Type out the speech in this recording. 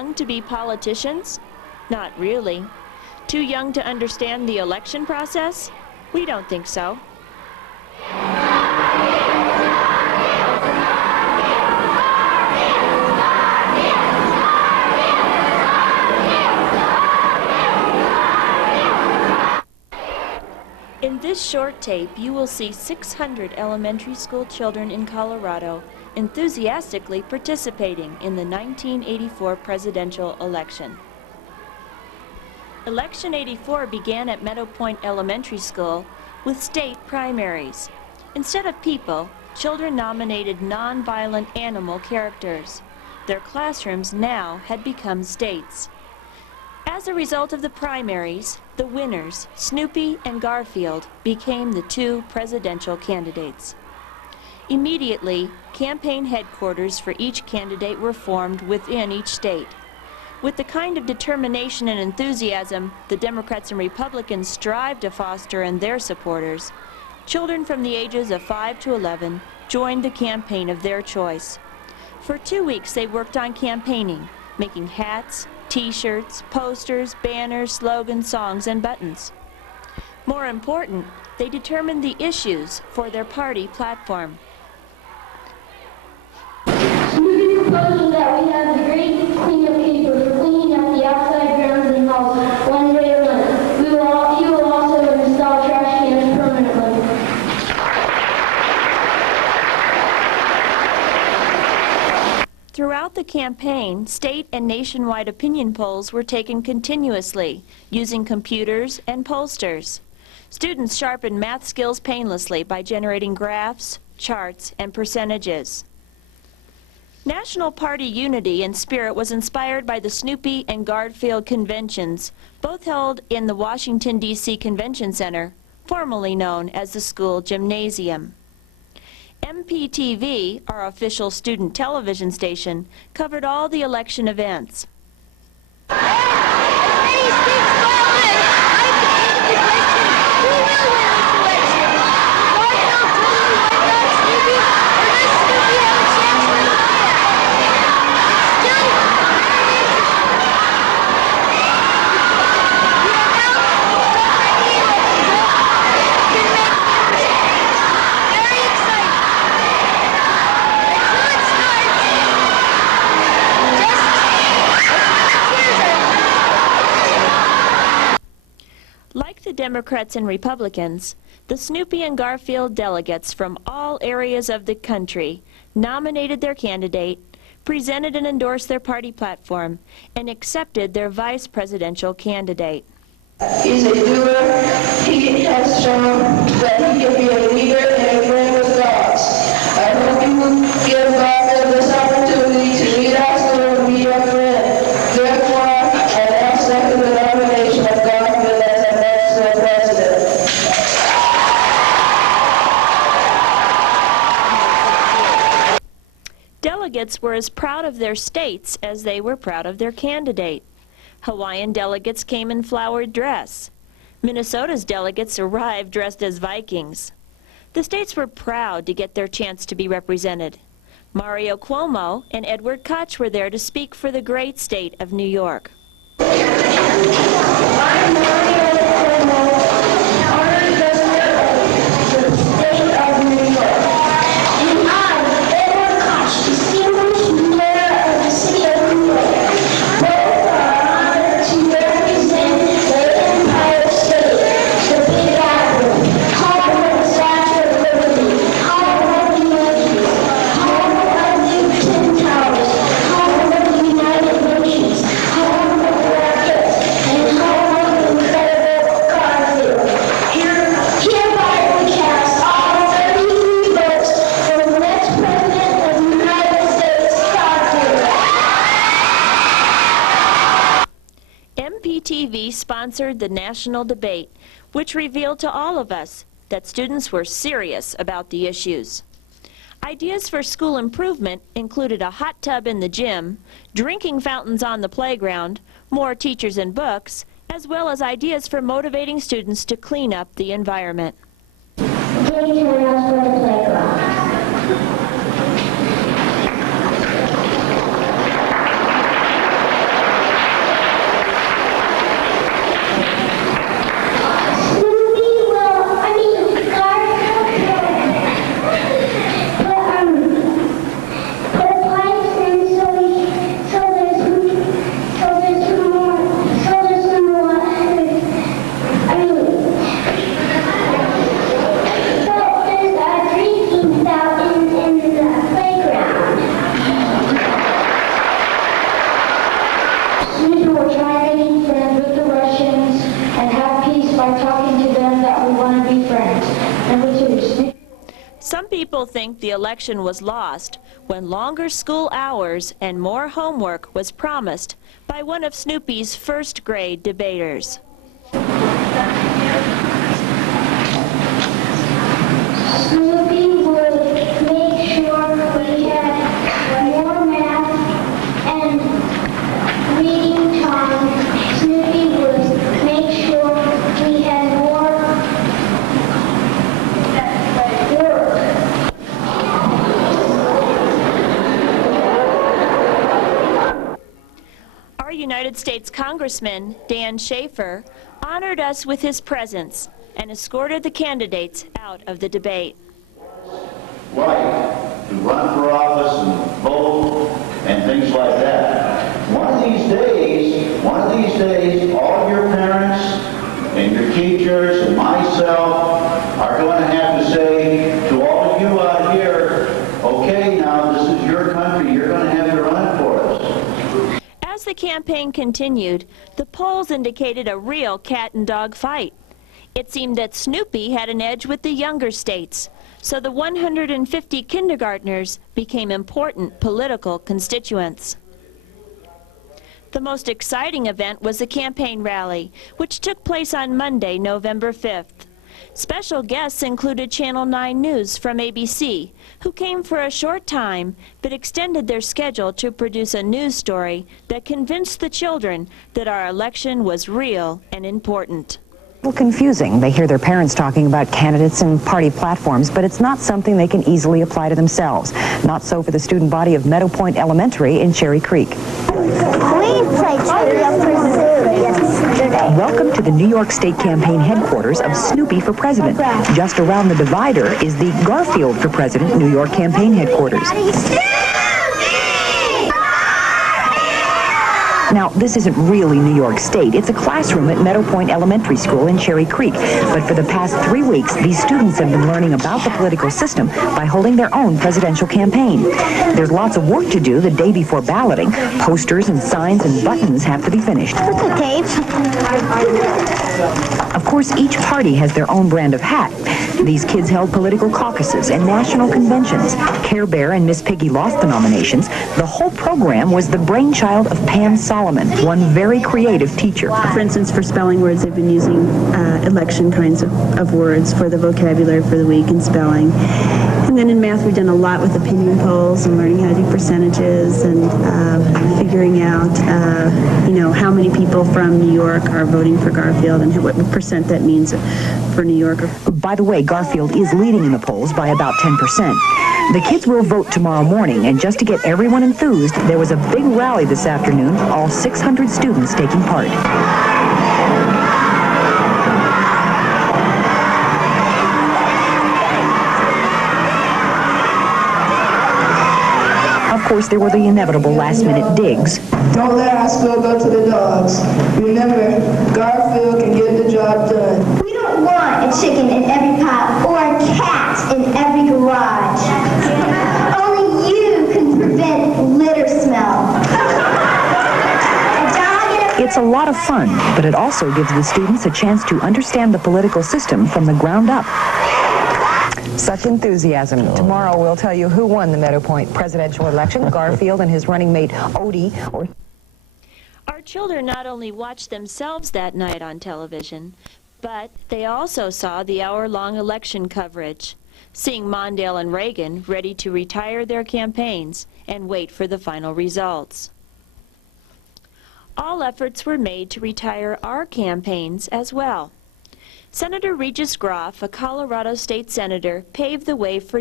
young to be politicians? Not really. Too young to understand the election process? We don't think so. In this short tape, you will see 600 elementary school children in Colorado enthusiastically participating in the 1984 presidential election. Election 84 began at Meadow Point Elementary School with state primaries. Instead of people, children nominated non-violent animal characters. Their classrooms now had become states. As a result of the primaries, the winners, Snoopy and Garfield, became the two presidential candidates. Immediately, campaign headquarters for each candidate were formed within each state. With the kind of determination and enthusiasm the Democrats and Republicans strive to foster in their supporters, children from the ages of 5 to 11 joined the campaign of their choice. For 2 weeks they worked on campaigning, making hats, T-shirts, posters, banners, slogans, songs, and buttons. More important, they determined the issues for their party platform. Snoopy proposes that we have the great cleanup paper for cleaning up the outside grounds and halls one day a month. He will also install trash cans permanently. Throughout the campaign, state and nationwide opinion polls were taken continuously, using computers and pollsters. Students sharpened math skills painlessly by generating graphs, charts, and percentages. National party unity and spirit was inspired by the Snoopy and Garfield conventions, both held in the Washington, D.C. Convention Center, formerly known as the school gymnasium. MPTV, our official student television station, covered all the election events. Democrats and Republicans, the Snoopy and Garfield delegates from all areas of the country nominated their candidate, presented and endorsed their party platform, and accepted their vice presidential candidate. He's a doer. He has shown that he can be a leader and a friend with dogs. I hope you will give Garfield this opportunity to lead us and be a friend. Therefore, I now second the nomination of Garfield as our next president. Delegates were as proud of their states as they were proud of their candidate. Hawaiian delegates came in flowered dress. Minnesota's delegates arrived dressed as Vikings. The states were proud to get their chance to be represented. Mario Cuomo and Edward Koch were there to speak for the great state of New York. I'm Mario Cuomo, honored president of the state of New York. And I, Edward Koch, distinguished mayor of the city of New York. Both are honored to represent the Empire State, the Big Apple, home of the Statue of Liberty, home of the Yankees, home of the Twin Towers, home of the United Nations, home of the Rockets, and home of the incredible Garfield. Hereby we cast all 33 votes for the next president of the United States, Garfield. MPTV sponsored the national debate, which revealed to all of us that students were serious about the issues. Ideas for school improvement included a hot tub in the gym, drinking fountains on the playground, more teachers and books, as well as ideas for motivating students to clean up the environment. Daycares for the playground. Some people think the election was lost when longer school hours and more homework was promised by one of Snoopy's first grade debaters. Snoopy would make sure we had more math and reading time. Snoopy would make sure we had more Our United States Congressman, Dan Schaefer, honored us with his presence and escorted the candidates out of the debate. Right, to run for office and vote and things like that. One of these days, all your parents and your teachers and myself are going to have to say to all of you out here, okay, now this is your country, you're going to have to run for us. As the campaign continued, the polls indicated a real cat and dog fight. It seemed that Snoopy had an edge with the younger states, so the 150 kindergartners became important political constituents. The most exciting event was the campaign rally, which took place on Monday, November 5th. Special guests included Channel 9 News from ABC, who came for a short time but extended their schedule to produce a news story that convinced the children that our election was real and important. Confusing. They hear their parents talking about candidates and party platforms, but it's not something they can easily apply to themselves. Not so for the student body of Meadow Point Elementary in Cherry Creek. We played Trivial Pursuit yesterday. Welcome to the New York State campaign headquarters of Snoopy for President. Just around the divider is the Garfield for President New York campaign headquarters. Now, this isn't really New York State. It's a classroom at Meadow Point Elementary School in Cherry Creek. But for the past 3 weeks, these students have been learning about the political system by holding their own presidential campaign. There's lots of work to do the day before balloting. Posters and signs and buttons have to be finished. Tape. Of course, each party has their own brand of hat. These kids held political caucuses and national conventions. Care Bear and Miss Piggy lost the nominations. The whole program was the brainchild of Pam Solomon, one very creative teacher. For instance, for spelling words, they've been using election kinds of words for the vocabulary for the week and spelling. And then in math, we've done a lot with opinion polls and learning how to do percentages and figuring out, how many people from New York are voting for Garfield and what percent that means for New York. By the way, Garfield is leading in the polls by about 10%. The kids will vote tomorrow morning, and just to get everyone enthused, there was a big rally this afternoon, all 600 students taking part. Of course, there were the inevitable last-minute digs. Don't let our school go to the dogs. Remember, Garfield can get the job done. We don't want a chicken in every pot or a cat in every garage. Only you can prevent litter smell. It's a lot of fun, but it also gives the students a chance to understand the political system from the ground up. Such enthusiasm. Tomorrow we'll tell you who won the Meadow Point presidential election, Garfield and his running mate Odie. Our children not only watched themselves that night on television, but they also saw the hour-long election coverage, seeing Mondale and Reagan ready to retire their campaigns and wait for the final results. All efforts were made to retire our campaigns as well. Senator Regis Groff, a Colorado state senator, paved the way for